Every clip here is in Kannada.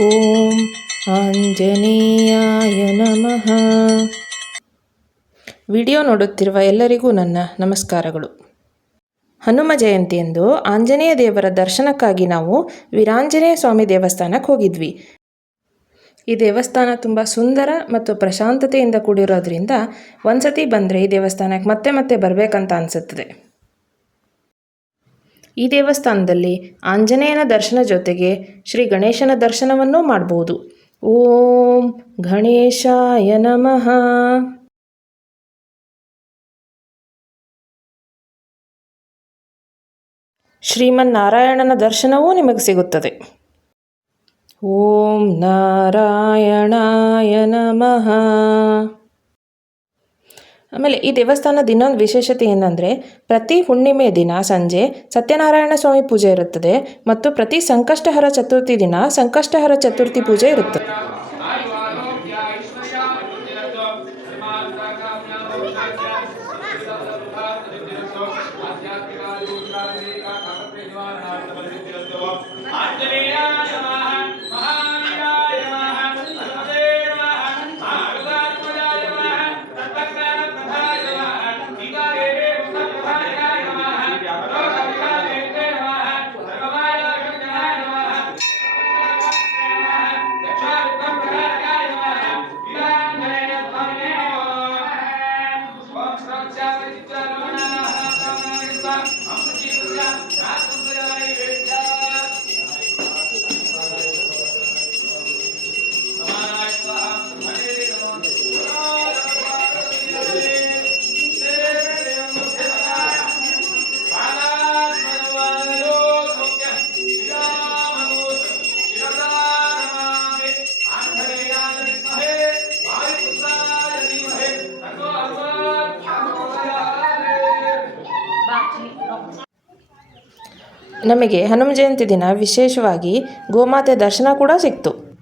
ಓಂ ಆಂಜನೇಯಾಯ ನಮಃ. ವಿಡಿಯೋ ನೋಡುತ್ತಿರುವ ಎಲ್ಲರಿಗೂ ನನ್ನ ನಮಸ್ಕಾರಗಳು. ಹನುಮ ಜಯಂತಿಯಂದು ಆಂಜನೇಯ ದೇವರ ದರ್ಶನಕ್ಕಾಗಿ ನಾವು ವೀರಾಂಜನೇಯ ಸ್ವಾಮಿ ದೇವಸ್ಥಾನಕ್ಕೆ ಹೋಗಿದ್ವಿ. ಈ ದೇವಸ್ಥಾನ ತುಂಬ ಸುಂದರ ಮತ್ತು ಪ್ರಶಾಂತತೆಯಿಂದ ಕೂಡಿರೋದ್ರಿಂದ ಒಂದ್ಸತಿ ಬಂದರೆ ಈ ದೇವಸ್ಥಾನಕ್ಕೆ ಮತ್ತೆ ಮತ್ತೆ ಬರಬೇಕಂತ ಅನಿಸುತ್ತದೆ. ಈ ದೇವಸ್ಥಾನದಲ್ಲಿ ಆಂಜನೇಯನ ದರ್ಶನ ಜೊತೆಗೆ ಶ್ರೀ ಗಣೇಶನ ದರ್ಶನವನ್ನೂ ಮಾಡಬಹುದು ಓಂ ಗಣೇಶಾಯ ನಮಃ. ಶ್ರೀಮನ್ನಾರಾಯಣನ ದರ್ಶನವೂ ನಿಮಗೆ ಸಿಗುತ್ತದೆ. ಓಂ ನಾರಾಯಣಾಯ ನಮಃ. ಆಮೇಲೆ ಈ ದೇವಸ್ಥಾನದ ಇನ್ನೊಂದು ವಿಶೇಷತೆ ಏನಂದರೆ, ಪ್ರತಿ ಹುಣ್ಣಿಮೆ ದಿನ ಸಂಜೆ ಸತ್ಯನಾರಾಯಣ ಸ್ವಾಮಿ ಪೂಜೆ ಇರುತ್ತದೆ ಮತ್ತು ಪ್ರತಿ ಸಂಕಷ್ಟಹರ ಚತುರ್ಥಿ ದಿನ ಸಂಕಷ್ಟಹರ ಚತುರ್ಥಿ ಪೂಜೆ ಇರುತ್ತದೆ. ನಮಗೆ ಹನುಮ ಜಯಂತಿ ದಿನ ವಿಶೇಷವಾಗಿ ಗೋಮಾತೆ ದರ್ಶನ ಕೂಡ ಸಿಕ್ತು.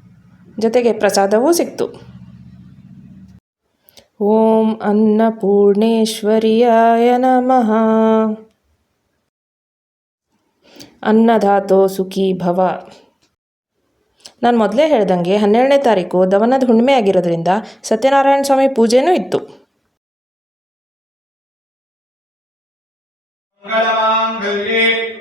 ಜೊತೆಗೆ ಪ್ರಸಾದವೂ ಸಿಕ್ತು. ಓಂ ಅನ್ನಪೂರ್ಣೇಶ್ವರಿಯಾಯ ನಮಃ. ಅನ್ನದಾತೋ ಸುಖಿ ಭವ. ನಾನು ಮೊದಲೇ ಹೇಳ್ದಂಗೆ ಹನ್ನೆರಡನೇ ತಾರೀಕು ದವನದ ಹುಣ್ಣಿಮೆ ಆಗಿರೋದ್ರಿಂದ ಸತ್ಯನಾರಾಯಣ ಸ್ವಾಮಿ ಪೂಜೆನೂ ಇತ್ತು. ಮಂಗಳಮಾಂಗಲ್ಯೆ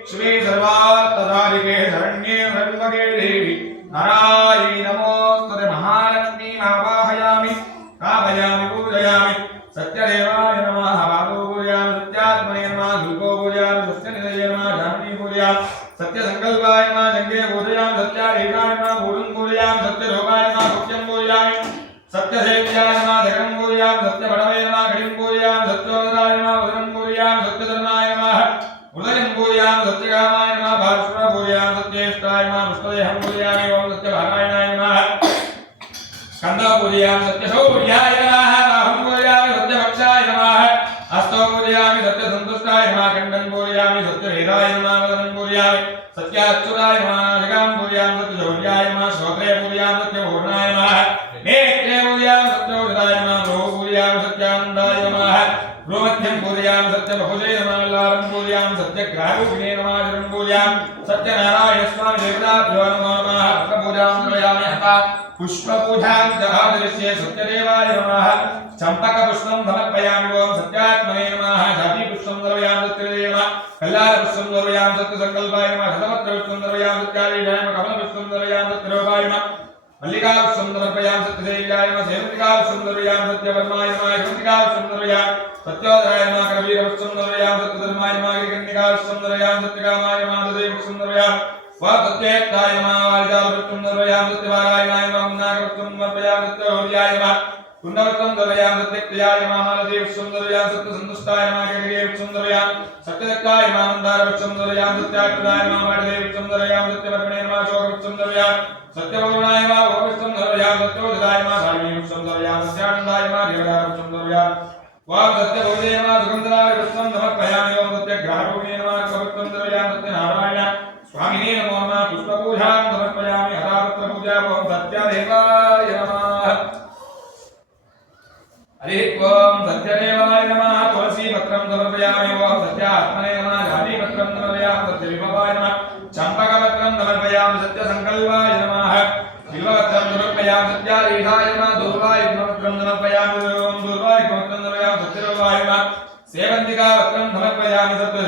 सत्यसेव्याय नमः धकं भूयां सत्यपडवे नमः, घटिं भूयां सत्योदराय नमः, वदनं भूयां सत्यधर्माय नमः, हृदयं भूयां सत्यकामाय नमः भास्कर भूयां सत्येष्टाय नमः, पुष्पदेहं भूयां एवं सत्यभारायणाय नमः। स्कन्दो भूयां सत्यसौर्याय नमः, बाहुं भूयामि सत्यभक्षाय नमः, हस्तो भूयामि सत्यसन्तुष्टाय नमः खण्डं भूयामि सत्यवीराय नमः, वदनं भूयामि सत्याच्युराय नमः भोजय नमः लारंगोल्यां सत्यग्राहोग्ने नमः शरंगोल्यां सत्यनारायण स्वामी देवताभ्यो नमः नमः भक्तपूजां प्रयामि हता पुष्पपूजां जहादृश्ये सत्यदेवाय नमः, चम्पकपुष्पं समर्पयामि धरया सत्यवगुणाय वा भविष्यं धरया सत्योदिताय मा धार्मिकं धरया सत्यानन्दाय मा देवदारुं धरया वा सत्यभोजय मा दुर्गन्धराय विष्णं क्रम धमक पजाम सत्व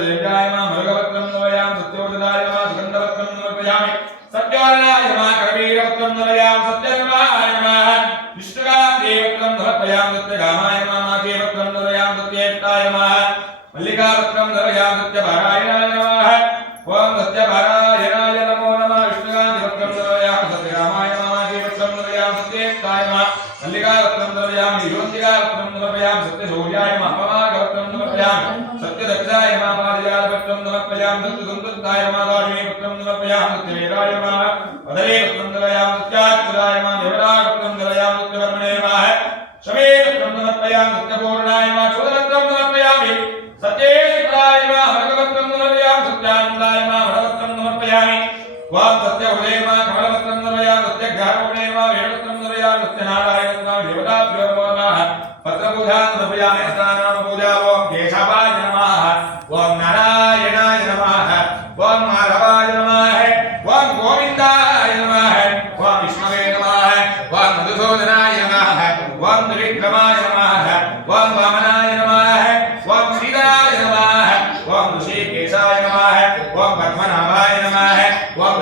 गणेशाय नमः ओम पद्मनाभाय नमः ओम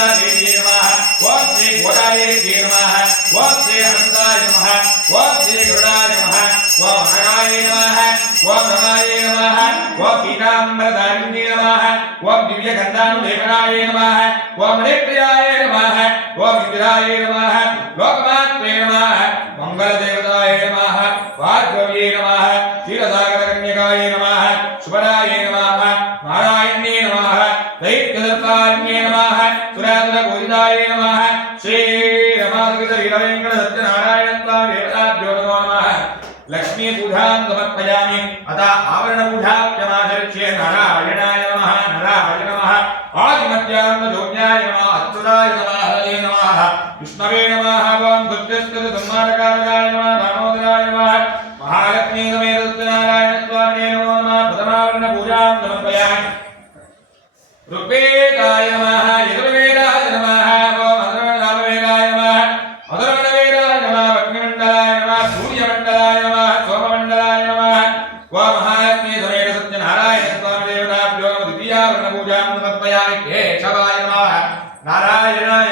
वीरारे नमः। ओम श्री घोड़ारे नमः। ओम श्री हंसाय नमः। ओम श्री गरुड़ाय नमः। ओम हराय नमः। ओम रमाय नमः। ओम पीताम्बरधारिण्ये नमः। ओम दिव्यगन्धानुलेखनाय नमः। ओम नेत्र्याय नमः। ओम इन्द्राय नमः। लोकमा లక్ష్మీపూజాంగమర్పయామి అత ఆవరణపూజాప్యమాచర్చ్యే నారాయణాయ నమ నారాయ నమ ఆదిమధ్యాహ్నయోగ్యాయ నమ అచ్యుతాయ నమ హరే నమ విష్ణవే నమ భవాన్ భక్త్యస్కృత సంహారకార నారాయణ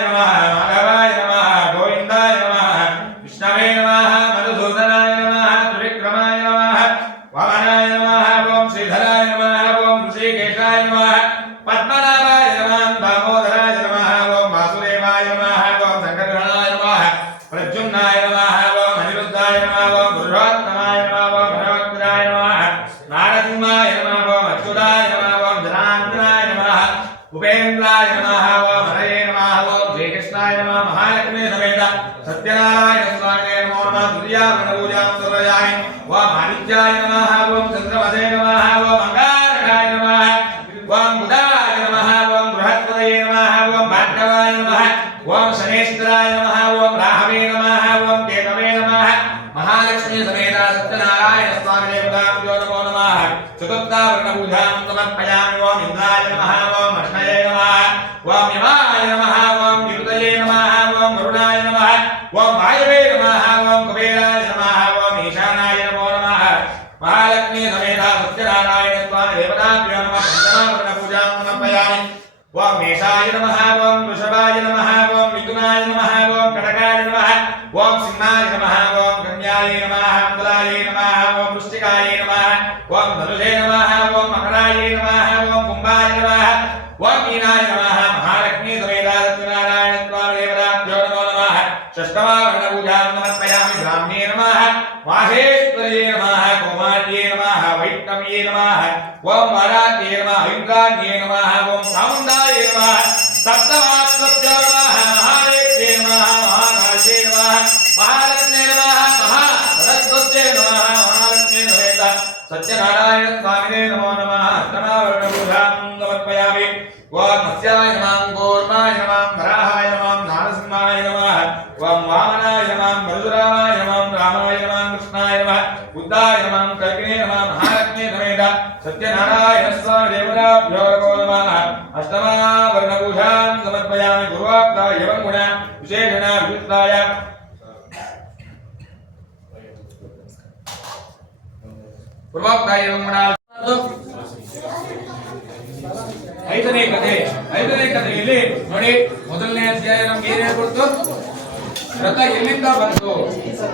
ओम कटकाय नमः। ओम सिंहाय नमः ओम कन्याय नमः मुलाय नमः ओम वृश्चिकाय नमः ओम धनुषे नमः ओम मकराय नमः ओम कुंभाय नमः ओम मीनाय नमः, महालक्ष्मी समेता नारायण देवराभ्यो नमो नमः। षष्ठमा वर्णपूजां समर्पयामि ब्राह्मणे नमः, माहेश्वर्ये नमः कौमार्ये नमः, वैष्णव्ये नमः ओम वाराज्ये नमः इंद्राज्ये नमः ओम कामुण्डाय 我 ಬಂತು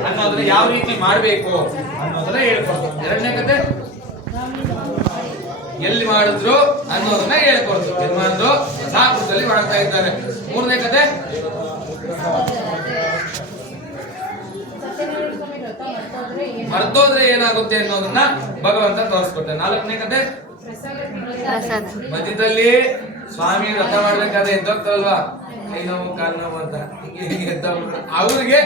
ಅನ್ನೋದನ್ನ ಯಾವ ರೀತಿ ಮಾಡಬೇಕು ಅನ್ನೋದನ್ನ ಹೇಳ್ಕೊಡ್ತು. ಎರಡನೇ ಕತೆ? ಎಲ್ಲಿ ಮಾಡಿದ್ರು ಅನ್ನೋದನ್ನ ಹೇಳ್ಕೊಡ್ತು. ಯಜಮಾನರು ಸಾಕುದಲ್ಲಿ ಮಾಡ್ತಾ ಇದ್ದಾರೆ. ಮೂರನೇ ಕತೆ? ಮರ್ತೋದ್ರೆ ಏನಾಗುತ್ತೆ ಅನ್ನೋದನ್ನ ಭಗವಂತ ತೋರಿಸ್ಕೊಟ್ಟೆ. ನಾಲ್ಕನೇ ಕತೆ? ಮಧ್ಯದಲ್ಲಿ ಸ್ವಾಮಿ ವ್ರತ ಮಾಡ್ಬೇಕಾದ್ರೆ ಎದ್ದೋಗ್ತಾರಲ್ವಾ? ಕೈ ನೋವು, ಕಾಲ್ ನೋವು ಅಂತ. ಹಿಂಗೆ. ಅವ್ರಿಗೆ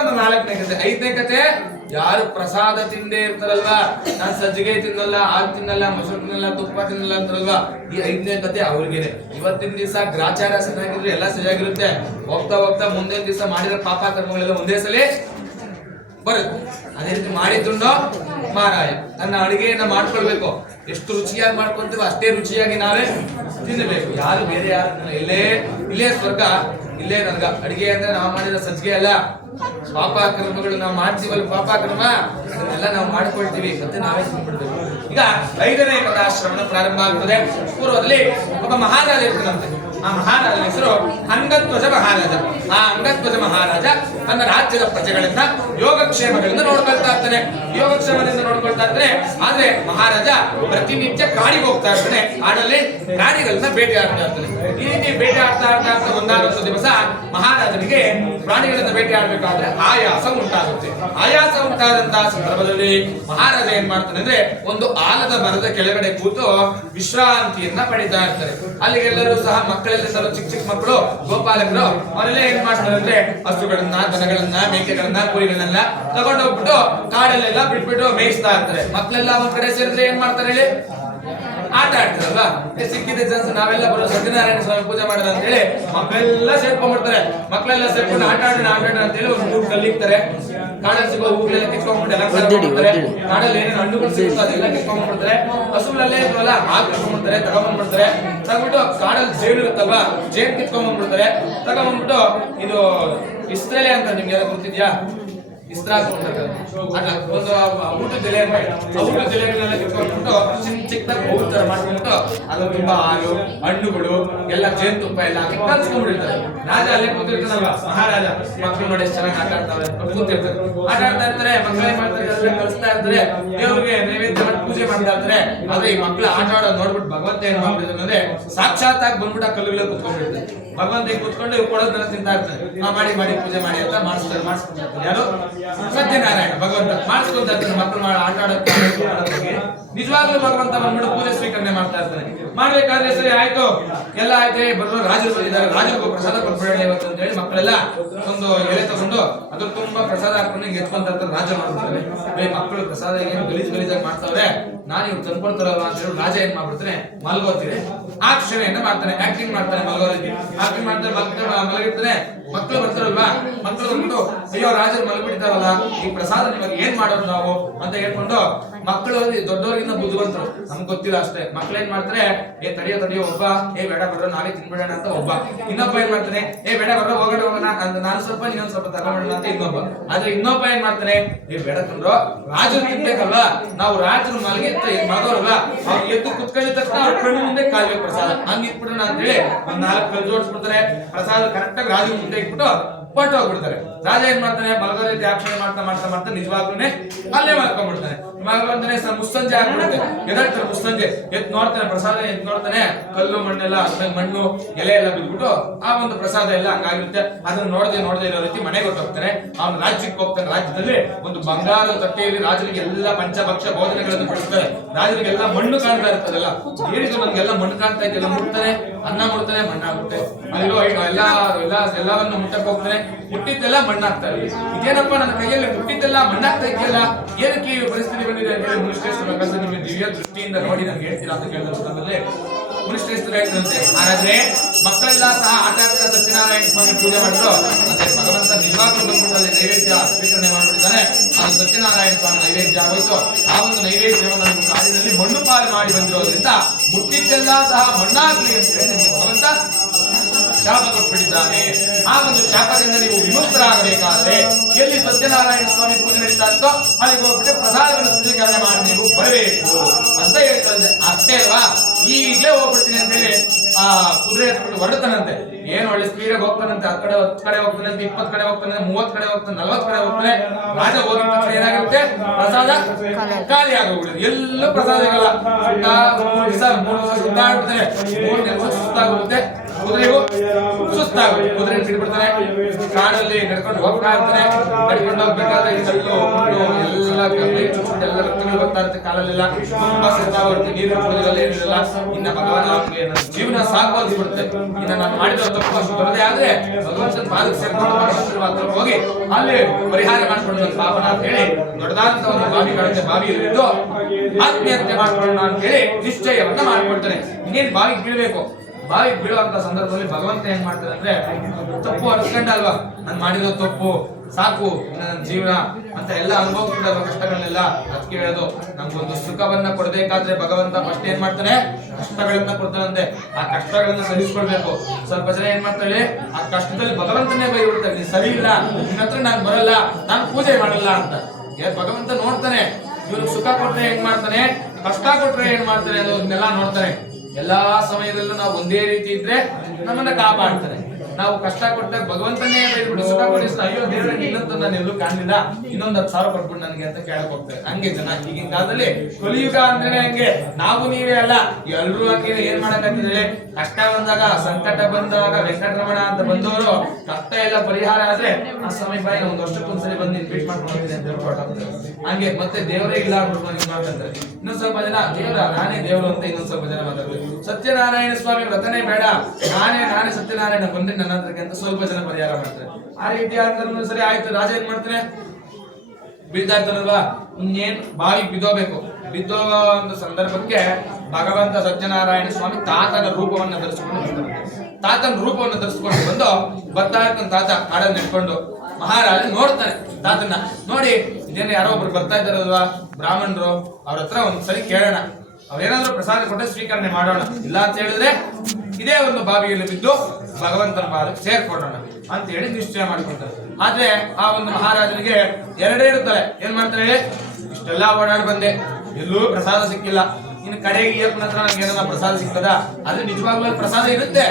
ಒಂದು ನಾಲ್ಕನೇ ಕತೆ. ಐದನೇ ಕತೆ, ಯಾರು ಪ್ರಸಾದ ತಿಂದೇ ಇರ್ತಾರಲ್ವಾ? ನಾನ್ ಸಜ್ಜಿಗೆ ತಿನ್ನಲ್ಲ ಹಾಲು ತಿನ್ನಲ್ಲ, ಮೊಸರು ತಿನ್ನಲ್ಲ, ತುಪ್ಪ ತಿನ್ನಲ್ಲ ಅಂತಾರಲ್ವಾ? ಈ ಐದನೇ ಕತೆ ಅವ್ರಿಗೇನೆ. ಇವತ್ತಿನ ದಿವಸ ಗ್ರಾಚಾರ ಚೆನ್ನಾಗಿದ್ರೆ ಎಲ್ಲ ಸರಿಯಾಗಿರುತ್ತೆ. ಹೋಗ್ತಾ ಹೋಗ್ತಾ ಮುಂದಿನ ದಿವಸ ಮಾಡಿರೋ ಪಾಪ ಕರ್ಮಗಳೆಲ್ಲ ಒಂದೇ ಸಲ ಬರುತ್ತೆ. ಅದೇ ರೀತಿ ಮಾಡಿದ್ದುಂಡೋ ಮಾರಾಯ. ತನ್ನ ಅಡಿಗೆಯನ್ನ ಮಾಡ್ಕೊಳ್ಬೇಕು. ಎಷ್ಟು ರುಚಿಯಾಗಿ ಮಾಡ್ಕೊಂತೀವೋ ಅಷ್ಟೇ ರುಚಿಯಾಗಿ ನಾವೇ ತಿನ್ನಬೇಕು. ಯಾರು ಬೇರೆ ಯಾರು ಇಲ್ಲೇ ಇಲ್ಲೇ ಸ್ವರ್ಗ, ಇಲ್ಲೇ ನನ್ಗ ಅಡಿಗೆ ಅಂದ್ರೆ ನಾವು ಮಾಡಿದ ಸಜ್ಜಿಗೆ ಅಲ್ಲ. ಪಾಪ ಕರ್ಮಗಳು ನಾವು ಮಾಡ್ತೀವಲ್ಲ ಪಾಪ ಕರ್ಮ ಅದನ್ನೆಲ್ಲ ನಾವು ಮಾಡ್ಕೊಳ್ತೀವಿ. ಮತ್ತೆ ನಾವೇ ತಿನ್ಬಿಡ್ಬೇಕು. ಈಗ ಐದನೇ ಕಥಾಶ್ರವಣ ಪ್ರಾರಂಭ ಆಗ್ತದೆ. ಪೂರ್ವದಲ್ಲಿ ಒಬ್ಬ ಮಹಾರಾಜ ಇರ್ತಾನಂತೆ. ಆ ಮಹಾರಾಜನ ಹೆಸರು ಅಂಗತ್ವಜ ಮಹಾರಾಜ ಆ ಅಂಗತ್ವಜ ಮಹಾರಾಜ ತನ್ನ ರಾಜ್ಯದ ಪ್ರಜೆಗಳಿಂದ ಯೋಗಕ್ಷೇಮಗಳಿಂದ ನೋಡ್ಕೊಳ್ತಾ ಇರ್ತಾನೆ. ಯೋಗಕ್ಷೇಮದಿಂದ ನೋಡ್ಕೊಳ್ತಾ ಇರ್ತಾನೆ. ಆದ್ರೆ ಮಹಾರಾಜ ಪ್ರತಿನಿತ್ಯ ಕಾಡಿಗೆ ಹೋಗ್ತಾ ಇರ್ತಾನೆ. ಆಡಲ್ಲಿ ಪ್ರಾಣಿಗಳನ್ನ ಭೇಟಿ ಆಡ್ತಾ ಇರ್ತಾನೆ. ಈ ರೀತಿ ಬೇಟೆ ಆಡ್ತಾ ಆಡ್ತಾ ಆಡ್ತಾ ಒಂದಾದಷ್ಟು ದಿವಸ ಮಹಾರಾಜನಿಗೆ ಪ್ರಾಣಿಗಳನ್ನ ಭೇಟಿ ಆಡ್ಬೇಕಾದ್ರೆ ಆಯಾಸ ಉಂಟಾಗುತ್ತೆ. ಆಯಾಸ ಉಂಟಾದಂತಹ ಸಂದರ್ಭದಲ್ಲಿ ಮಹಾರಾಜ ಏನ್ ಮಾಡ್ತಾನೆ ಅಂದ್ರೆ ಒಂದು ಆಲದ ಮರದ ಕೆಳಗಡೆ ಕೂತು ವಿಶ್ರಾಂತಿಯನ್ನ ಪಡಿತಾ ಇರ್ತಾರೆ. ಅಲ್ಲಿಗೆಲ್ಲರೂ ಸಹ ಮಕ್ಕಳೆಲ್ಲ ಸಹ ಚಿಕ್ಕ ಚಿಕ್ಕ ಮಕ್ಕಳು, ಗೋಪಾಲಕರು, ಅವರೆಲ್ಲ ಏನ್ ಮಾಡ್ತಾರೆ ಅಂದ್ರೆ ಹಸುಗಳನ್ನ ದನಗಳನ್ನ, ಮೇಕೆಗಳನ್ನ ಕುರಿಗಳನ್ನೆಲ್ಲ ತಗೊಂಡೋಗ್ಬಿಟ್ಟು ಕಾಡಲ್ಲೆಲ್ಲ ಬಿಟ್ಬಿಟ್ಟು ಮೇಯಿಸ್ತಾ ಇರ್ತಾರೆ. ಮಕ್ಕಳೆಲ್ಲ ಒಂದ್ ಕಡೆ ಸೇರಿದ್ರೆ ಏನ್ ಮಾಡ್ತಾರೆ ಹೇಳಿ? ಆಟ ಆಡ್ತಾರಲ್ವಾ? ಸಿಕ್ಕಿದೆ ಚಾನ್ಸ್ ನಾವೆಲ್ಲ ಬರೋ ಸತ್ಯನಾರಾಯಣ ಸ್ವಾಮಿ ಪೂಜೆ ಮಾಡೋದು ಅಂತ ಹೇಳಿ ಮಕ್ಕಳೆಲ್ಲ ಸೇರ್ಕೊಂಡ್ಬಿಡ್ತಾರೆ. ಮಕ್ಕಳೆಲ್ಲ ಸೇರ್ಕೊಂಡು ಆಟ ಆಡೋಣ ಆಟ ಆಡೋಣ ಅಂತ ಹೇಳಿ ಒಂದು ಮೂರು ಕಲ್ಲಿಕ್ತಾರೆ ಕಾಡಲ್ಲಿ ಸಿಗೋ ಹೂಗಳೆಲ್ಲ ಕಿತ್ಕೊಂಡ್ಬಿಟ್ಟು ಎಲ್ಲ ಕಾಡಲ್ಲಿ ಏನೇನು ಹಣ್ಣುಗಳು ಸಿಗುತ್ತೋ ಅದೆಲ್ಲ ಕಿತ್ಕೊಂಡ್ಬಿಡ್ತಾರೆ. ಹಸುಗಳಲ್ಲೇ ಇದ್ವಲ್ಲ ಹಾಲು ಕಿತ್ಕೊಂಡ್ಬಿಡ್ತಾರೆ ತಗೊಂಡ್ಬಿಡ್ತಾರೆ ತಗೊಂಡ್ಬಿಟ್ಟು ಕಾಡಲ್ಲಿ ಜೇನು ಇರುತ್ತಲ್ವಾ ಜೇನು ಕಿತ್ಕೊಂಡ್ಬಿಡ್ತಾರೆ ತಗೊಂಡ್ಬಿಟ್ಟು ಇದು ಇಸ್ರೇಲೆ ಅಂತ ನಿಮ್ಗೆ ಗೊತ್ತಿದ್ಯಾ? ಊಟದ ಚಿಕ್ಕದಾಗಿ ತುಂಬಾ ಹಾಲು, ಹಣ್ಣುಗಳು, ಎಲ್ಲ ಜೇನುತುಪ್ಪ ಎಲ್ಲ ಹಾಕಿ ಕಲ್ಸ್ಕೊಂಡ್ಬಿಟ್ಟಿರ್ತಾರೆ. ರಾಜ ಅಲ್ಲಿ ಕೂತಿರ್ತಾನಲ್ಲ ಮಹಾರಾಜ. ಮಕ್ಕಳು ನೋಡಿ ಎಷ್ಟು ಚೆನ್ನಾಗಿ ಆಟ ಆಡ್ತಾವೆ ಕೂತಿರ್ತಾರೆ. ಆಟ ಆಡ್ತಾ ಇರ್ತಾರೆ, ಮಕ್ಕಳೇ ಮಾಡ್ತಾರೆ ಕಲಿಸ್ತಾ ಇರ್ತಾರೆ. ದೇವ್ರಿಗೆ ನೈವೇದ್ಯ ಪೂಜೆ ಇರ್ತಾರೆ. ಆದ್ರೆ ಈ ಮಕ್ಕಳು ಆಟ ಆಡೋದು ನೋಡ್ಬಿಟ್ಟು ಭಗವಂತ ಏನ್ ಮಾಡ್ಬಿಟ್ಟಿದ್ದಾನೆ ಅಂದ್ರೆ ಸಾಕ್ಷಾತ್ ಆಗಿ ಬಂದ್ಬಿಟ್ಟು ಆ ಕಲ್ಲುಗಳ ಕುತ್ಕೊಂಡ್ಬಿಡ್ತಾರೆ ಭಗವಂತ ಕುತ್ಕೊಂಡು ಇವ್ ಕೊಡೋದನ್ನ ತಿಂತಾ ಇರ್ತಾರೆ. ಮಾಡಿ ಮಾಡಿ, ಪೂಜೆ ಮಾಡಿ ಅಂತ ಮಾಡಿಸ್ತಾರೆ ಮಾಡಿಸ್ಕೊಂತಾರೆ ಯಾರು? ಸತ್ಯನಾರಾಯಣ, ಭಗವಂತ. ಮಾಡಿಸ್ಕೊಂತ ಇರ್ತಾರೆ ಮಕ್ಕಳು ಆಟ ಆಡೋದಕ್ಕೆ ನಿಜವಾಗ್ಲೂ ಭಗವಂತ ಬಂದ್ಬಿಟ್ಟು ಪೂಜೆ ಸ್ವೀಕರಣೆ ಮಾಡ್ತಾ ಇರ್ತಾನೆ ಮಾಡ್ಬೇಕಾದ್ರೆ ಸರಿ, ಆಯ್ತು. ಎಲ್ಲ ಆಯ್ತು. ಬರೋ ರಾಜರು ಬಂದಿದ್ದಾರೆ. ರಾಜರಿಗೂ ಪ್ರಸಾದ ಇವತ್ತು ಅಂತ ಹೇಳಿ ಮಕ್ಕಳೆಲ್ಲ ಒಂದು ಎಲೆ ತಗೊಂಡು ಅದ್ರ ತುಂಬಾ ಪ್ರಸಾದ ಹಾಕೊಂಡು ಎತ್ಕೊಂತ ರಾಜ ಮಾಡ್ತಾರೆ ಏ ಮಕ್ಕಳು ಪ್ರಸಾದ ಏನು ಗಲೀಜ್ ಗಲೀಜಾಗಿ ಮಾಡ್ತಾವ್ರೆ. ನಾನು ಇವ್ರು ತಂದ್ಕೊಡ್ತಾರಲ್ಲ ಅಂತ ಹೇಳಿ ರಾಜ ಏನ್ ಮಾಡ್ಬಿಡ್ತಾನೆ ಮಲ್ಗೋತೀರಿ. ಆ ಕ್ಷಣೆಯನ್ನ ಮಾಡ್ತಾನೆ. ಆಕ್ಟಿಂಗ್ ಮಾಡ್ತಾನೆ ಮಲ್ಗೋ ರೀತಿ ಆಕ್ಟಿಂಗ್ ಮಾಡ್ತಾರೆ ಮಲಗಿರ್ತಾನೆ. ಮಕ್ಕಳು ಬರ್ತಾರಲ್ವಾ? ಮಕ್ಕಳು ಬಂದ್ಬಿಟ್ಟು ಅಯ್ಯೋ ರಾಜರು ಮಲಗಿಬಿಡ್ತಾರಲ್ಲ ಈ ಪ್ರಸಾದ ನಿಮಗೆ ಏನ್ ಮಾಡೋದು ನಾವು ಅಂತ ಹೇಳ್ಕೊಂಡು ಮಕ್ಕಳು ದೊಡ್ಡವರಿಗಿಂತ ಬುದ್ಧಿವಂತರು. ನಮ್ಗೆ ಗೊತ್ತಿಲ್ಲ ಅಷ್ಟೇ. ಮಕ್ಳು ಏನ್ ಮಾಡ್ತಾರೆ, ಏ, ತಡಿಯೋ ತಡಿಯೋ, ಒಬ್ಬ. ಏ, ಬೇಡ ಬರೋ ನಾಳೆ ತಿನ್ಬಿಡೋಣ ಅಂತ ಒಬ್ಬ. ಇನ್ನೊಬ್ಬ ಏನ್ ಮಾಡ್ತಾನೆ, ಏ, ಬೇಡ ಬರೋ ಹೋಗೋಣ ಹೋಗೋಣ. ಅಂತ ನಾನು ಸ್ವಲ್ಪ ಇನ್ನೊಂದ್ ಸ್ವಲ್ಪ ತಗೊಂಡೋಣ ಅಂತ ಇನ್ನೊಬ್ಬ. ಆದ್ರೆ ಇನ್ನೊಬ್ಬ ಏನ್ ಮಾಡ್ತಾನೆ, ಏ, ಬೇಡ ತಂದ್ರು ರಾಜರು ತಿನ್ಬೇಕಲ್ವಾ? ನಾವು ರಾಜರು ಮಲಗಿ ಮಗವ್ರಲ್ಲ ಅವ್ರು ಎದ್ದು ಕುತ್ಕೊಂಡಿದ ತಕ್ಷಣ ಅವ್ರ ಕಣ್ಣು ಮುಂದೆ ಕಾಲ್ಬೇಕು ಪ್ರಸಾದ. ಹಂಗ್ ಇಟ್ಬಿಡೋಣ ಅಂತ ಹೇಳಿ ಒಂದ್ ನಾಲ್ಕು ಕಲ್ ಜೋಡಿಸ್ಬಿಡ್ತಾರೆ. ಪ್ರಸಾದ ಕರೆಕ್ಟ್ ಆಗಿ ರಾಜು ಮುಂದೆ ಇಟ್ಬಿಟ್ಟು ಹೊಟ್ಟು ಹೋಗ್ಬಿಡ್ತಾರೆ. ರಾಜ ಏನ್ ಮಾಡ್ತಾನೆ? ರೀತಿ ಆಕ್ಷೇಪ ಮಾಡ್ತಾ ಮಾಡ್ತಾ ಮಾಡ್ತಾ ನಿಜವಾಗ್ಲೂ ಅಲ್ಲೇ ಮಲ್ಕೊಂಡ್ಬಿಡ್ತಾನೆ. ಭಗವಂತನೇ ಮುಸ್ತಂಜೆ ಮುಸ್ಸಂಜೆ ಆಗ್ಬಿಡುತ್ತೆ. ಎದಾಗ್ತಾರೆ ಮುಸ್ಸಂಜೆ. ಎತ್ ನೋಡ್ತಾನೆ, ಪ್ರಸಾದ ಎತ್ ನೋಡ್ತಾನೆ. ಕಲ್ಲು ಮಣ್ಣೆಲ್ಲ ಮಣ್ಣು, ಎಲೆ ಎಲ್ಲ ಬಿದ್ಬಿಟ್ಟು ಆ ಒಂದು ಪ್ರಸಾದ ಎಲ್ಲ ಹಂಗಾಗಿರುತ್ತೆ. ಅದನ್ನ ನೋಡದೆ ನೋಡದೆ ಇರೋ ರೀತಿ ಮನೆಗೆ ಹೊರಟೋಗ್ತಾನೆ ಅವನ ರಾಜ್ಯಕ್ಕೆ ಹೋಗ್ತಾನೆ. ರಾಜ್ಯದಲ್ಲಿ ಒಂದು ಬಂಗಾರದ ತಟ್ಟೆಯಲ್ಲಿ ರಾಜರಿಗೆ ಎಲ್ಲ ಪಂಚಭಕ್ಷ ಭೋಜನಗಳನ್ನು ಬಡಿಸ್ತಾರೆ ರಾಜನಿಗೆಲ್ಲ ಮಣ್ಣು ಕಾಣ್ತಾ ಇರ್ತದಲ್ಲ ಏನಿದೆ ನನ್ಗೆಲ್ಲ ಮಣ್ಣು ಕಾಣ್ತಾ ಇದೆಲ್ಲ ಮುಟ್ತಾನೆ ಅನ್ನ ಮುಡ್ತಾನೆ ಮಣ್ಣಾಗುತ್ತೆ ಅಲ್ಲೋ ಎಲ್ಲ ಎಲ್ಲ, ಎಲ್ಲವನ್ನು ಮುಟ್ಟಕ್ಕೆ ಹೋಗ್ತಾನೆ. ಮುಟ್ಟಿದ್ದೆಲ್ಲ ಮಣ್ಣಾಗ್ತಾರೆ ಇದೆ ಇದೇನಪ್ಪ ನನ್ನ ಕೈಯಲ್ಲಿ ಮುಟ್ಟಿದ್ದೆಲ್ಲ ಮಣ್ಣಾಗ್ತಾ ಇದೆಯಲ್ಲ? ಏನಕ್ಕೆ ಈ ಪರಿಸ್ಥಿತಿ ಬಂದಿದೆ ಅಂತ ಹೇಳಿ ಮುನಿಶ್ರೇಷ್ಠರ ಕಸ ನಿಮಗೆ ದಿವ್ಯ ದೃಷ್ಟಿಯಿಂದ ನೋಡಿ ನನಗೆ ಹೇಳ್ತೀರಾ ಅಂತ ಕೇಳಿದ ಸಂದರ್ಭದಲ್ಲಿ ಮುನಿಶ್ರೇಷ್ಠರು ಹೇಳ್ತಂತೆ ಹಾಗಾದ್ರೆ ಮಕ್ಕಳೆಲ್ಲ ಸಹ ಆಟ ಆಡ್ತಾ ಸತ್ಯನಾರಾಯಣ ಸ್ವಾಮಿ ಪೂಜೆ ಮಾಡಿದ್ರು. ಅದೇ ಭಗವಂತ ನಿಜವಾಗ್ಲೂ ಬಂದ್ಬಿಟ್ಟಲ್ಲಿ ನೈವೇದ್ಯ ಸ್ವೀಕರಣೆ ಮಾಡ್ಬಿಟ್ಟಿದ್ದಾನೆ. ಅದು ಸತ್ಯನಾರಾಯಣ ಸ್ವಾಮಿ ನೈವೇದ್ಯ ಆಗೋಯ್ತು. ಆ ಒಂದು ನೈವೇದ್ಯವನ್ನು ನಮ್ಮ ಕಾಡಿನಲ್ಲಿ ಮಣ್ಣು ಪಾಲು ಮಾಡಿ ಬಂದಿರೋದ್ರಿಂದ ಮುಟ್ಟಿದ್ದೆಲ್ಲ ಸಹ ಮಣ್ಣಾಗ್ಲಿ ಅಂತ ಹೇಳಿ ಭಗವಂತ ಶಾಪ ಕೊಟ್ಬಿಟ್ಟಿದ್ದಾನೆ. ಆ ಒಂದು ಶಾಪದಿಂದ ನೀವು ವಿಮುಕ್ತರಾಗಬೇಕಾದ್ರೆ ಎಲ್ಲಿ ಸತ್ಯನಾರಾಯಣ ಸ್ವಾಮಿ ಪೂಜೆ ನಡೀತಾ ಇತ್ತೋ ಅಲ್ಲಿಗೆ ಹೋಗ್ಬಿಟ್ಟು ಪ್ರಸಾದವನ್ನು ಸ್ವೀಕರಣೆ ಮಾಡಿ ನೀವು ಬರಬೇಕು ಅಂತ ಹೇಳ್ತಾರೆ ಅಷ್ಟೇ ಅಲ್ವಾ? ಈಗಲೇ ಹೋಗ್ಬಿಡ್ತೀನಿ ಅಂತ ಹೇಳಿ, ಆ, ಕುದುರೆ ಎತ್ಬಿಟ್ಟು ಹೊರಡ್ತಾನಂತೆ ಏನ್ ಒಳ್ಳೆ ಸ್ಪೀಡ್ ಹೋಗ್ತಾನಂತೆ ಹತ್ತು ಕಡೆ ಹತ್ತು ಕಡೆ ಹೋಗ್ತಾನಂತೆ ಇಪ್ಪತ್ತು ಕಡೆ ಹೋಗ್ತಾನೆ ಮೂವತ್ತು ಕಡೆ ಹೋಗ್ತಾನೆ, ನಲ್ವತ್ತು ಕಡೆ ಹೋಗ್ತಾನೆ. ರಾಜ ಹೋಗಿದ ಪ್ರಸಾದ ಖಾಲಿ ಆಗೋಗ್ಬಿಡುತ್ತೆ. ಎಲ್ಲ ಪ್ರಸಾದ ಇರಲ್ಲ ಮೂರು ದಿವಸ ಮೂರು ದಿವಸ ಸುಸ್ತಾಗ್ಬಿಡುತ್ತೆ ಕುದುರೆಗೂ ಸುಸ್ತಾಗುತ್ತೆ ಕುದುರೆ ಬಿಡ್ಬಿಡ್ತಾನೆ ಕಾಡಲ್ಲಿ ನಡ್ಕೊಂಡು ಹೋಗ್ತಾ ಇರ್ತಾನೆ ನಡ್ಕೊಂಡು ಹೋಗ್ಬೇಕಾದ್ರೆ ಕಲ್ಲು ಎಲ್ಲ ಎಲ್ಲ ರಕ್ತಗಳು ಬರ್ತಾ ಇರುತ್ತೆ ಕಾಲಲ್ಲೆಲ್ಲ. ತುಂಬಾ ಸುಸ್ತಾಗುತ್ತೆ ನೀರು ಕುಡಿಯೋದಿಲ್ಲ ಏನಿರಲ್ಲ. ಇನ್ನ ಭಗವಾನ್ ನನ್ನ ಜೀವನ ಸಾಕೋದು ಬಿಡುತ್ತೆ ಇನ್ನ ನಾನು ಮಾಡಿರೋ ತಪ್ಪು ಅಷ್ಟು ಬರದೇ ಆದ್ರೆ ಭಗವಂತನ ಪಾದಕ್ಕೆ ಸೇರ್ಕೊಂಡು ಭಗವಂತನ ಹತ್ರ ಹೋಗಿ ಅಲ್ಲಿ ಪರಿಹಾರ ಮಾಡ್ಕೊಂಡು ನನ್ನ ಪಾಪನ ಅಂತ ಹೇಳಿ ದೊಡ್ಡದಾದಂತ ಒಂದು ಬಾವಿ ಕಾಣುತ್ತೆ. ಬಾವಿ ಇದ್ದು ಆತ್ಮೀಯತೆ ಮಾಡ್ಕೊಳ್ಳೋಣ ಅಂತ ಹೇಳಿ ನಿಶ್ಚಯವನ್ನ ಮಾಡ್ಕೊಳ್ತಾನೆ. ಇನ್ನೇನ್ ಬಾವಿಗೆ ಬೀಳ್ಬೇಕು? ಬಾವಿಗೆ ಬೀಳುವಂತ ಸಂದರ್ಭದಲ್ಲಿ ಭಗವಂತ ಏನ್ ಮಾಡ್ತಾರೆ ಅಂದ್ರೆ, ತಪ್ಪು ಅನ್ಸ್ಕೊಂಡಲ್ವಾ ನಾನು ಮಾಡಿರೋ ತಪ್ಪು, ಸಾಕು ನನ್ನ ಜೀವನ ಅಂತ ಎಲ್ಲ ಅನುಭವ ಕಷ್ಟಗಳನ್ನೆಲ್ಲ ಅದಕ್ಕೆ ಹೇಳೋದು. ನಮ್ಗೊಂದು ಸುಖವನ್ನ ಕೊಡ್ಬೇಕಾದ್ರೆ ಭಗವಂತ ಫಸ್ಟ್ ಏನ್ ಮಾಡ್ತಾನೆ, ಕಷ್ಟಗಳನ್ನ ಕೊಡ್ತಾನಂತೆ. ಆ ಕಷ್ಟಗಳನ್ನ ಸಹಿಸ್ಕೊಳ್ಬೇಕು. ಸ್ವಲ್ಪ ಜನ ಏನ್ ಮಾಡ್ತಾರೆ, ಆ ಕಷ್ಟದಲ್ಲಿ ಭಗವಂತನೇ ಬೈ ಬಿಡ್ತಾರೆ. ಸರಿ ಇಲ್ಲ, ನಿನ್ನ ಹತ್ರ ನಾನು ಬರಲ್ಲ, ನಾನು ಪೂಜೆ ಮಾಡಲ್ಲ ಅಂತ. ಭಗವಂತ ನೋಡ್ತಾನೆ. ಇವ್ರಿಗೆ ಸುಖ ಕೊಟ್ರೆ ಏನ್ ಮಾಡ್ತಾನೆ? ಕಷ್ಟ ಕೊಟ್ರೆ ಏನ್ ಮಾಡ್ತಾರೆ ಅನ್ನೋದನ್ನೆಲ್ಲ ನೋಡ್ತಾನೆ. ಎಲ್ಲಾ ಸಮಯದಲ್ಲೂ ನಾವು ಒಂದೇ ರೀತಿ ಇದ್ರೆ ನಮ್ಮನ್ನ ಕಾಪಾಡ್ತಾನೆ ನಾವು ಕಷ್ಟ ಕೊಟ್ಟಾಗ ಭಗವಂತನೇ ಬೈದ್ಬಿಟ್ಟು ಸುಖ ಕೊಡಿಸ್ತಾ ಅಯ್ಯೋ ದೇವರೇ ನಿನ್ನಂತ ನಾನು ಎಲ್ಲೂ ಕಾಣಲಿಲ್ಲ. ಇನ್ನೊಂದ್ ಹತ್ತು ಸಾವಿರ ಕೊಟ್ಬಿಟ್ಟು ನನಗೆ ಅಂತ ಕೇಳಕ್ ಹೋಗ್ತಾರೆ. ಹಂಗೆ ಜನ ಈಗಿನ ಕಾಲದಲ್ಲಿ ಕಲಿಯುಗ ಅಂದ್ರೆ ಹಂಗೆ. ನಾವು ನೀವೇ ಅಲ್ಲ, ಎಲ್ರು ಹಂಗೆ ಏನ್ ಮಾಡಕ್ಕಾಗ್ತಿದೆ? ಕಷ್ಟ ಬಂದಾಗ, ಸಂಕಟ ಬಂದಾಗ, ವೆಂಕಟರಮಣ ಅಂತ ಬಂದವರು ಕಷ್ಟ ಎಲ್ಲ ಪರಿಹಾರ ಆದ್ರೆ, ಆ ಸಮಯ ಬಾಯಿ ಒಂದ್ ವರ್ಷಕ್ಕೊಂದ್ಸರಿ ಬಂದು ನೀನ್ ಟ್ರೀಟ್ ಅಂತ ಹೇಳ್ಬಿಟ್ಟು ಹೊರ್ಟೋಗ್ತಾರೆ. ಹಂಗೆ ಮತ್ತೆ ದೇವರೇ ಇಲ್ಲ ಅಂದ್ಬಿಟ್ಟು ನೀನ್ ಮಾತಾಡ್ತಾರೆ ಇನ್ನೊಂದ್ ಸ್ವಲ್ಪ ಜನ, ದೇವರ, ನಾನೇ ದೇವರು ಅಂತ ಇನ್ನೊಂದ್ ಸ್ವಲ್ಪ ಜನ ಮಾತಾಡ್ತಾರೆ. ಸತ್ಯನಾರಾಯಣ ಸ್ವಾಮಿ ವ್ರತನೇ ಬೇಡ. ನಾನೇ ನಾನೇ ಸತ್ಯನಾರಾಯಣ ಬಂದ್ರೆ ನನ್ನ ಹತ್ರಕ್ಕೆ ಅಂತ ಸ್ವಲ್ಪ ಜನ ಪರಿಹಾರ ಮಾಡ್ತಾರೆ. ಆ ರೀತಿ ಆದ್ರೆ ಸರಿ ಆಯ್ತು, ರಾಜ ಏನ್ ಮಾಡ್ತಾನೆ? ಬೀಳ್ತಾ ಇರ್ತಾನಲ್ವಾ? ಇನ್ನೇನ್ ಬಾವಿ ಬಿದ್ದೋಬೇಕು ಬಿದ್ದೋ ಒಂದು ಸಂದರ್ಭಕ್ಕೆ ಭಗವಂತ ಸತ್ಯನಾರಾಯಣ ಸ್ವಾಮಿ ತಾತನ ರೂಪವನ್ನು ಧರಿಸಿಕೊಂಡು ಬರ್ತಾರೆ. ತಾತನ ರೂಪವನ್ನು ಧರಿಸಿಕೊಂಡು ಬಂದು ಬರ್ತಾ ಇರ್ತಾನೆ ತಾತ ಹಾಡನ್ನು ನೆಟ್ಕೊಂಡು ಮಹಾರಾಜ ನೋಡ್ತಾನೆ ತಾತನ್ನ. ನೋಡಿ ಇದೇನು ಯಾರೋ ಒಬ್ರು ಬರ್ತಾ ಇದ್ದಾರಲ್ವಾ? ಬ್ರಾಹ್ಮಣರು, ಅವ್ರ ಹತ್ರ ಒಂದ್ಸರಿ ಕೇಳೋಣ. ಅವ್ರೇನಾದ್ರೂ ಪ್ರಸಾದ ಕೊಟ್ಟರೆ ಸ್ವೀಕರಣೆ ಮಾಡೋಣ. ಇಲ್ಲ ಅಂತ ಹೇಳಿದ್ರೆ ಇದೇ ಒಂದು ಬಾವಿಯಲ್ಲಿ ಬಿದ್ದು ಭಗವಂತನ ಪಾದಕ್ಕೆ ಸೇರ್ಕೊಡೋಣ ಅಂತ ಹೇಳಿ ನಿಶ್ಚಯ ಮಾಡ್ಕೊಳ್ತಾರೆ. ಆದ್ರೆ ಆ ಒಂದು ಮಹಾರಾಜನಿಗೆ ಎರಡೇ ಇರುತ್ತಾರೆ ಏನ್ ಮಾಡ್ತಾರೆ ಹೇಳಿ? ಇಷ್ಟೆಲ್ಲ ಓಡಾಡಿ ಬಂದೆ. ಎಲ್ಲೂ ಪ್ರಸಾದ ಸಿಕ್ಕಿಲ್ಲ. ಇನ್ನು ಕಡೆಗೆ ಏಪ್ಪನ ಹತ್ರ ನನಗೆ ಏನಾರ ಪ್ರಸಾದ ಸಿಗ್ತದ? ಆದ್ರೆ ನಿಜವಾಗ್ಲೂ ಪ್ರಸಾದ ಇರುತ್ತೆ.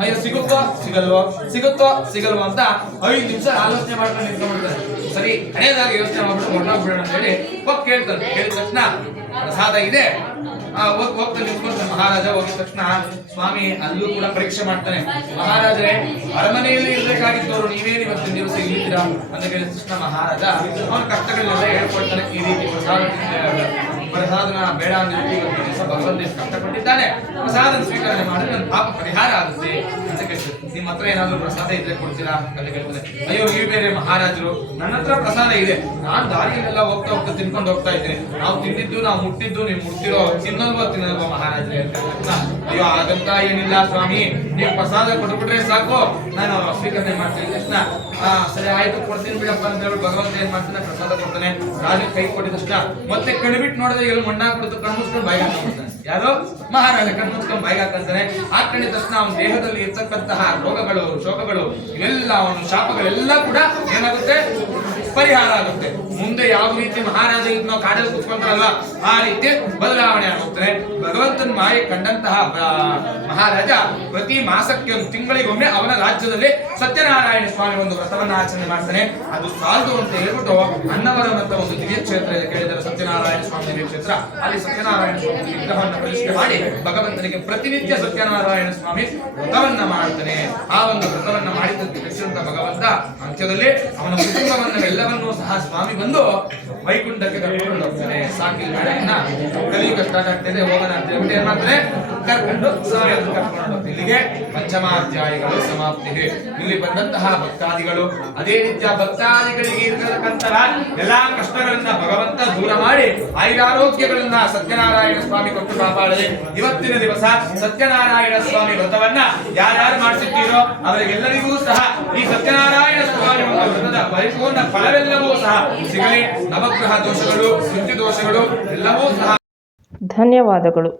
ಅಯ್ಯೋ, ಸಿಗುತ್ತೋ? ಸಿಗಲ್ವೋ? ಸಿಗುತ್ತೋ? ಸಿಗಲ್ವೋ ಅಂತ ಐದು ನಿಮಿಷ ಆಲೋಚನೆ ಮಾಡ್ಕೊಂಡು ನಿಂತ್ಕೊಂಡ್ಬಿಡ್ತಾರೆ. ಸರಿ ಕಡೆಯದಾಗ ಯೋಚನೆ ಮಾಡ್ಬಿಟ್ಟು ಹೊರಟೋಗ್ಬಿಡೋಣ ಅಂತ ಹೇಳಿ ಕೇಳ್ತಾರೆ. ಕೇಳಿದ ತಕ್ಷಣ ಪ್ರಸಾದ ಇದೆ. ಆ, ಹೋಗ್, ಹೋಗ್ತಾ ನಿಂತ್ಕೊಳ್ತಾನೆ ಮಹಾರಾಜ ಹೋಗಿದ ತಕ್ಷಣ ಸ್ವಾಮಿ ಅಲ್ಲೂ ಕೂಡ ಪರೀಕ್ಷೆ ಮಾಡ್ತಾನೆ. ಮಹಾರಾಜರೇ, ಅರಮನೆಯಲ್ಲಿ ಇರ್ಬೇಕಾಗಿದ್ದವರು ನೀವೇನು ಇವತ್ತು ದಿವಸ ಇಲ್ಲಿದ್ದೀರಾ? ಅಂತ ಕೇಳಿದ ತಕ್ಷಣ ಮಹಾರಾಜ, ಅವನ ಕಷ್ಟಗಳನ್ನೆಲ್ಲ ಹೇಳ್ಕೊಡ್ತಾನೆ. ಈ ರೀತಿ ಪ್ರಸಾದ ಪ್ರಸಾದನ ಬೇಡ ಹೇಳಿ ಇವತ್ತು ದಿವಸ ಭಗವಂತ ಕಷ್ಟಪಟ್ಟಿದ್ದಾನೆ. ಪ್ರಸಾದನ ಸ್ವೀಕರಣೆ ಮಾಡಿ ನನ್ನ ಪಾಪ ಪರಿಹಾರ ಆಗುತ್ತೆ. ನಿಮ್ಮ ಹತ್ರ ಏನಾದ್ರು ಪ್ರಸಾದ ಇದ್ರೆ ಕೊಡ್ತೀರಾ ಅಂತ ಕೇಳ್ತಾರೆ ಅಯ್ಯೋ, ನೀವು ಬೇರೆ ಮಹಾರಾಜರು. ನನ್ನ ಹತ್ರ ಪ್ರಸಾದ ಇದೆ. ನಾನು ದಾರಿಯಲ್ಲೆಲ್ಲ ಹೋಗ್ತಾ ಹೋಗ್ತಾ ತಿನ್ಕೊಂಡು ಹೋಗ್ತಾ ಇದ್ದೀನಿ ನಾವು ತಿಂದಿದ್ದು, ನಾವು ಮುಟ್ಟಿದ್ದು, ನೀವು ಮುಟ್ಟಿರೋ ತಿನ್ನಲ್ವೋ ತಿನ್ನಲ್ವೋ ಮಹಾರಾಜ್ರೆ ಅಂತ ಅಯ್ಯೋ, ಹಾಗಂತ ಏನಿಲ್ಲ ಸ್ವಾಮಿ. ನೀವು ಪ್ರಸಾದ ಕೊಟ್ಬಿಟ್ರೆ ಸಾಕು. ನಾನು ಸ್ವೀಕರಣೆ ಮಾಡ್ತೀನಿ. ತಕ್ಷಣ ಆ, ಸರಿ ಆಯ್ತು, ಕೊಡ್ತೀನಿ ಬಿಡಪ್ಪ ಅಂತ ಹೇಳಿ ಭಗವಂತ ಏನ್ ಮಾಡ್ತಾನೆ? ಪ್ರಸಾದ ಕೊಡ್ತಾನೆ. ರಾಜ ಕೈ ಕೊಟ್ಟಿದ ತಕ್ಷಣ ಮತ್ತೆ ಕಣ್ಬಿಟ್ಟು ನೋಡಿದ್ರೆ ಎಲ್ಲಿ ಮಣ್ಣಾಗ್ಬಿಡ್ತು ಕಣ್ಮುಸ್ಕೊಂಡು ಬಾಯಿ ಹಾಕೊಂಡ್ಬಿಡ್ತಾನೆ ಯಾರೋ? ಮಹಾರಾಜ ಕಣ್ಮುಚ್ಕೊಂಡು ಮುಚ್ಕೊಂಡು ಬಾಯಿ ಹಾಕಂತಾನೆ ಆ ಕಣ್ಣಿನ ತಕ್ಷಣ ಅವನ ದೇಹದಲ್ಲಿ ಇರ್ತಕ್ಕಂತಹ ರೋಗಗಳು, ಶೋಕಗಳು, ಇವೆಲ್ಲ ಅವನ ಶಾಪಗಳೆಲ್ಲ ಕೂಡ ಏನಾಗುತ್ತೆ? ಪರಿಹಾರ ಆಗುತ್ತೆ. ಮುಂದೆ ಯಾವ ರೀತಿ ಮಹಾರಾಜ ನಾವು ಕಾಡಲ್ಲಿ ಆ ರೀತಿ ಬದಲಾವಣೆ ಆಗುತ್ತೆ. ಭಗವಂತನ ಮಾಯೆ ಕಂಡಂತಹ ಮಹಾರಾಜ ಪ್ರತಿ ಮಾಸಕ್ಕೆ ಒಂದು ತಿಂಗಳಿಗೊಮ್ಮೆ ಅವನ ರಾಜ್ಯದಲ್ಲಿ ಸತ್ಯನಾರಾಯಣ ಸ್ವಾಮಿ ಒಂದು ವ್ರತವನ್ನ ಆಚರಣೆ ಮಾಡ್ತಾನೆ. ಅದು ಸಾಲದು ಅಂತ ಹೇಳ್ಬಿಟ್ಟು ಅನ್ನವರಂ ಅಂತ ಒಂದು ದಿವ್ಯ ಕ್ಷೇತ್ರ ಇದೆ. ಕೇಳಿದರೆ ಸತ್ಯನಾರಾಯಣ ಸ್ವಾಮಿ ದಿವ್ಯ ಕ್ಷೇತ್ರ. ಅಲ್ಲಿ ಸತ್ಯನಾರಾಯಣ ಸ್ವಾಮಿ ವಿಗ್ರಹವನ್ನು ಪ್ರತಿಷ್ಠೆ ಮಾಡಿ ಭಗವಂತನಿಗೆ ಪ್ರತಿನಿತ್ಯ ಸತ್ಯನಾರಾಯಣ ಸ್ವಾಮಿ ವ್ರತವನ್ನ ಮಾಡ್ತಾನೆ. ಆ ಒಂದು ವ್ರತವನ್ನ ಮೆಚ್ಚಿದಂತ ಭಗವಂತ ಅಂತ್ಯದಲ್ಲಿ ಅವನ ಕುಟುಂಬವನ್ನು ಎಲ್ಲವನ್ನೂ ಸಹ ಸ್ವಾಮಿ ಬಂದು ವೈಕುಂಠಕ್ಕೆ ಕರ್ಕೊಂಡು ಹೋಗ್ತಾನೆ. ಸಾಕಿಲ್ ಬೇಳೆಯನ್ನ ಕಲಿಯುಗ ಸ್ಟಾರ್ಟ್ ಇದೆ ಹೋಗೋಣ ಅಂತ ಹೇಳ್ಬಿಟ್ಟು ಏನ್ ಮಾಡ್ತಾನೆ? ಕರ್ಕೊಂಡು ಅದನ್ನ ಕರ್ಕೊಂಡು ಇಲ್ಲಿಗೆ ಪಂಚಮಾಧ್ಯಾಯಗಳು ಸಮಾಪ್ತಿ. ಇಲ್ಲಿ ಬಂದಂತಹ ಭಕ್ತಾದಿಗಳು, ಅದೇ ರೀತಿಯ ಭಕ್ತಾದಿಗಳಿಗೆ ಇರತಕ್ಕಂತಹ ಎಲ್ಲಾ ಕಷ್ಟಗಳನ್ನ ಭಗವಂತ ದೂರ ಮಾಡಿ ಆಯುರಾರೋಗ್ಯಗಳನ್ನ ಸತ್ಯನಾರಾಯಣ ಸ್ವಾಮಿ ಕೊಟ್ಟು ಕಾಪಾಡದೆ ಇವತ್ತಿನ ದಿವಸ ಸತ್ಯನಾರಾಯಣ ಸ್ವಾಮಿ ವ್ರತವನ್ನ ಯಾರ್ಯಾರು ಮಾಡಿಸುತ್ತೀರೋ ಅವರಿಗೆಲ್ಲರಿಗೂ ಸಹ ಈ ಸತ್ಯನಾರಾಯಣ ಸ್ವಾಮಿ ವ್ರತದ ಪರಿಪೂರ್ಣ ಫಲವೆಲ್ಲವೂ ಸಹ ಸಿಗಲಿ. ನವಗ್ರಹ ದೋಷಗಳು, ಸುದ್ದಿ ದೋಷಗಳು, ಎಲ್ಲವೂ ಸಹ ಧನ್ಯವಾದಗಳು.